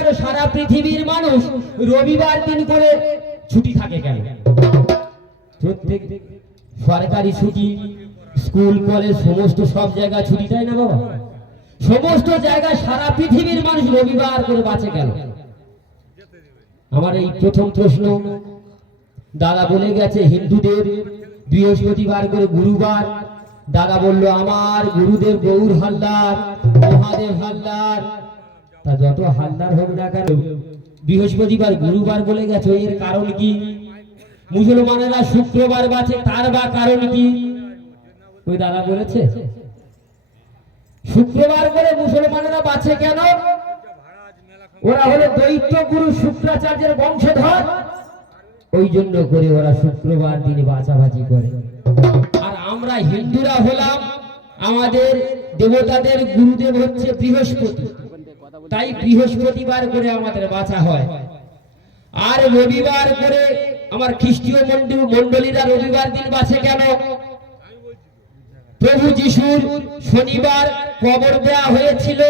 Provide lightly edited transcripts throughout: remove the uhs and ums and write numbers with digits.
কেন সারা পৃথিবীর মানুষ রবিবার দিন করে ছুটি থাকে কেন? প্রত্যেক সরকারি ছুটি, স্কুল কলেজ সমস্ত সব জায়গায় ছুটি, তাই না বাবা? সমস্ত জায়গায় সারা পৃথিবীর মানুষ রবিবার করে বাঁচে কেন? আমার এই প্রথম প্রশ্ন। দাদা বলে গেছে হিন্দুদের বৃহস্পতিবার করে গুরুবার। দাদা বলল আমার গুরুদেব গৌর হালদার, মহাদেব হালদার। তা যত হালদার হোক না কেন, বৃহস্পতিবার গুরুবার বলে গেছে, এর কারণ কি? মুসলমানেরা শুক্রবার বাঁচে, তার বা কারণ কি? ওই দাদা বলেছে শুক্রবার করে মুসলমানেরা বাঁচে কেন? ওরা হলো দৈত্য গুরু শুক্রাচার্যের বংশধর, ওই জন্য করে ওরা শুক্রবার দিনে বাঁচাবাঁচি করে। আর আমরা হিন্দুরা হলাম, আমাদের দেবতাদের গুরুদেব হচ্ছে বৃহস্পতি, তাই বৃহস্পতিবার করে আমাদের বাঁচা হয়। আর রবিবার করে আমার খ্রিস্টীয় মন্ডলীরা রবিবার দিন বাঁচে কেন? প্রভু যিশুর শনিবার কবর দেয়া হয়েছিল,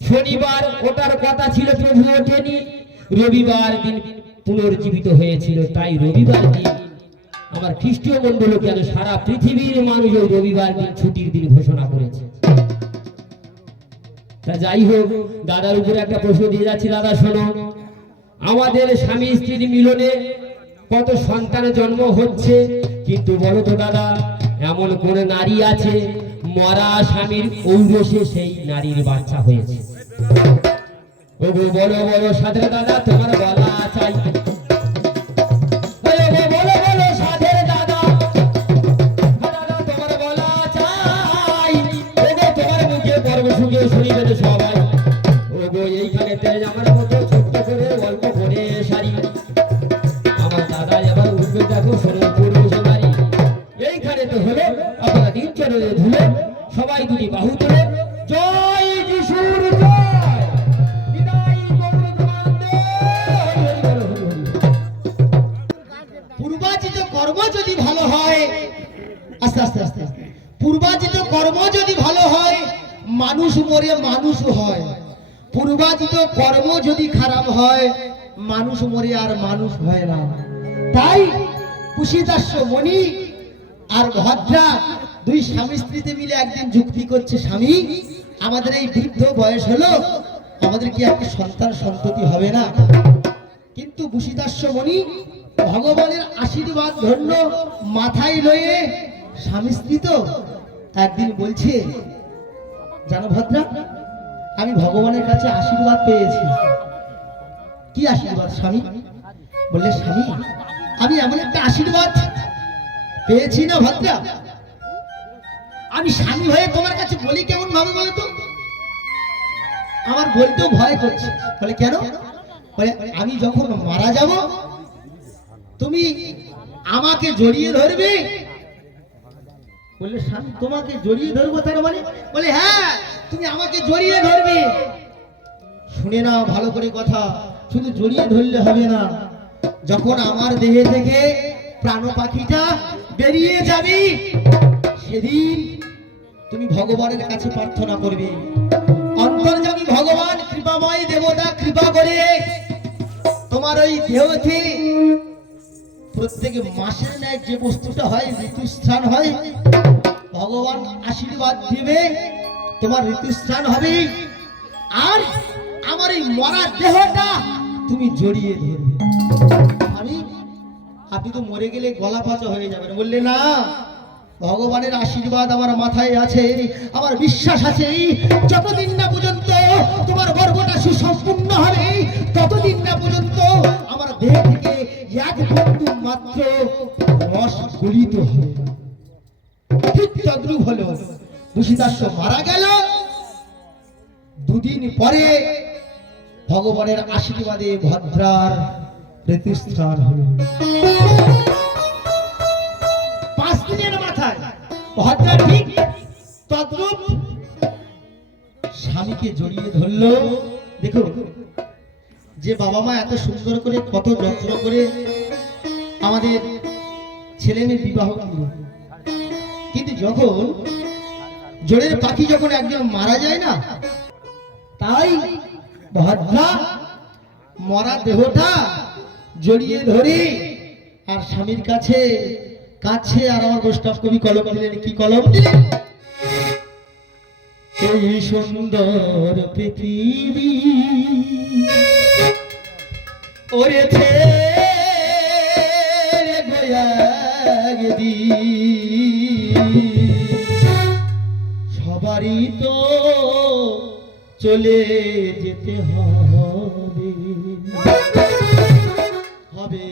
শনিবার ওটার কথা ছিল, প্রভু ওঠেনি, রবিবার দিন পুনর্জীবিত হয়েছিল, তাই রবিবার দিন আমার খ্রিস্টীয় মন্ডল কেন সারা পৃথিবীর মানুষ ওই রবিবার দিন ছুটির দিন ঘোষণা করেছে। তা যাই হোক, দাদার উপরে একটা প্রশ্ন দিয়ে যাচ্ছি। দাদা শোনো, আমাদের স্বামী স্ত্রীর মিলনে কত সন্তানের জন্ম হচ্ছে, কিন্তু বলো তো দাদা, এমন কোন নারী আছে মরা স্বামীর ঔরসে সেই নারীর বাচ্চা হয়েছে? ওগো বলো বলো সাধের দাদা, তোমার বলা চাই। বলো বলো সাধের দাদা, দাদা তোমার বলা চাই। ওগো তোমার মুখে পর্ব শুনে শুনিবে তো সবাই। ওগো এইখানে তেজ আমার মতো ছোট্ট করে অল্প করে শাড়ি, আমার দাদা এবার উঠবে দেখো সোনপুর বসে বাড়ি। এইখানে তো হলো আপনারা দিন চলে ধুলে সবাই দুটি বাহু তুলে জয় যিশুর জয়, বিদায় গৌর প্রেমানন্দে। পূর্বাজিত কর্ম যদি ভালো হয়, আস্তে আস্তে আস্তে আস্তে, পূর্বাজিত কর্ম যদি ভালো হয় মানুষ মরে মানুষ হয়, পূর্বাজিত কর্ম যদি খারাপ হয় মানুষ মরে আর মানুষ হয় না। তাই কুশিদাস্য মণি আর ভদ্রা দুই স্বামী স্ত্রীতে মিলে একদিন যুক্তি করছে, স্বামী আমাদের এই বৃদ্ধ বয়স হলো, আমাদের কি একটা সন্তান সন্ততি হবে না? কিন্তু কুশিদাস্য মণি ভগবানের আশীর্বাদ ধন্য মাথায় লয়ে স্বামী স্ত্রী তো একদিন বলছে, জানো ভদ্রা, আমি ভগবানের কাছে আশীর্বাদ পেয়েছি। কি আশীর্বাদ স্বামী? বললে স্বামী আমি এমন একটা আশীর্বাদ পেয়েছি না ভদ্রা, আমি স্বামী হয়ে তোমার কাছে বলি কেমন ভাবে বলতো? আমার বলতেও ভয় করছে। বলে কেন? বলে আমি যখন মারা যাব তুমি আমাকে জড়িয়ে ধরবে। বললে স্বামী তোমাকে জড়িয়ে ধরবো তার মানে? বলে হ্যাঁ তুমি আমাকে জড়িয়ে ধরবে। শুনে নাও ভালো করে কথা, শুধু জড়িয়ে ধরলে হবে না, যখন আমার দেহে থেকে প্রাণ পাখিটা বেরিয়ে যাবে সেদিন তুমি ভগবানের কাছে প্রার্থনা করবে, অন্তর্যামী ভগবান কৃপাময় দেবতা কৃপা করে তোমার ওই দেহতে প্রত্যেক মাসের ন্যায় যে বস্তুটা হয় ঋতুস্থান হয়, ভগবান আশীর্বাদ দিবে, তোমার ঋতুস্থান হবে, আর আমার এই মরা দেহটা তুমি জড়িয়ে ধরবে। আমি আপনি তো মরে গেলে গলা পাচা হয়ে যাবেন। বললে না, ভগবানের আশীর্বাদ আমার মাথায় আছে, আমার বিশ্বাস আছে, যতদিন না পর্যন্ত তোমার গর্ভটা সুসম্পূর্ণ হবে ততদিন না পর্যন্ত আমার দেহ থেকে এক বিন্দু মাত্র রস গলিত হবে। ঠিক তদ্রূপ হলো, কুশিদাস্য মারা গেল, দুদিন পরে ভগবানের আশীর্বাদে ভদ্রার ঋতুস্থান হলো। 5 দিনের মাথায় ভদ্রা ঠিক তদ্রূপ স্বামীকে জড়িয়ে ধরলো। দেখো যে বাবা মা এত সুন্দর করে কত যত্ন করে আমাদের ছেলে মেয়ে বিবাহ করলো, কিন্তু যখন জোরের পাখি যখন একজন মারা যায় না, তাই ভদ্রা মরা দেহটা জড়িয়ে ধরি আর স্বামীর কাছে কাছে আর আমার বৈষ্ণব কবি কলম দিলেন, কি কলম দিলেন? এই সুন্দর পৃথিবী ওরে ছেড়ে গয়াগদি সবারই তো চলে যেতে হবে হবে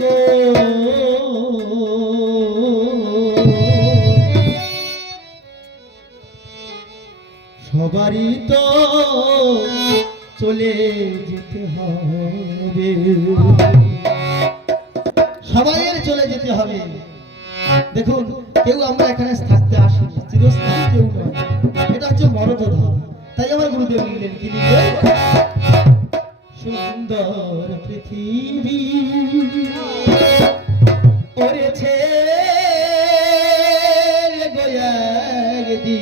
গো। সবারই তো চলে যেতে হবে, সবাইয়ের চলে যেতে হবে। দেখুন, কেউ আমরা এখানে থাকতে আসি চিরস্থায়ী কেউ নয়, এটা হচ্ছে মরণধাম। তাই আমার গুরুদেব লিখলেন, কি লিখলেন? সুন্দর পৃথিবী ওরে ছেড়ে গয়াগদি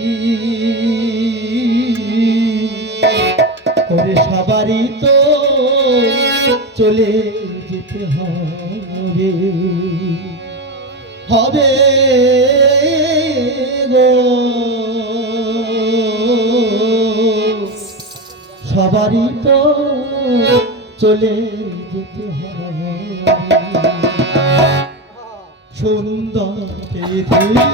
ওরে সবারই তো চলে যেতে হবে হবে গো। সবারই তো চলে যেতে হবে। সুন্দর পৃথিবী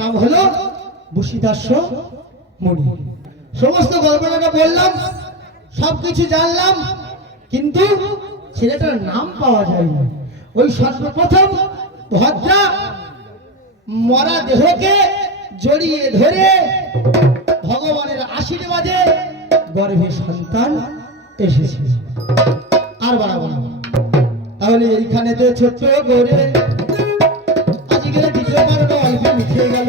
নাম হলো বসিদাস্য মুনি। সমস্ত গল্পটাকে বললাম, সবকিছু জানলাম, কিন্তু ছেলেটার নাম পাওয়া যায়নি। ওই সর্বপ্রথম ভদ্রা মরা দেহকে জড়িয়ে ধরে ভগবানের আশীর্বাদে গর্ভে সন্তান এসেছে। আর বাড়াবো না, তাহলে এইখানে ছোট্ট করে আজকে দ্বিতীয় কারণ অল্প মিশে গেল।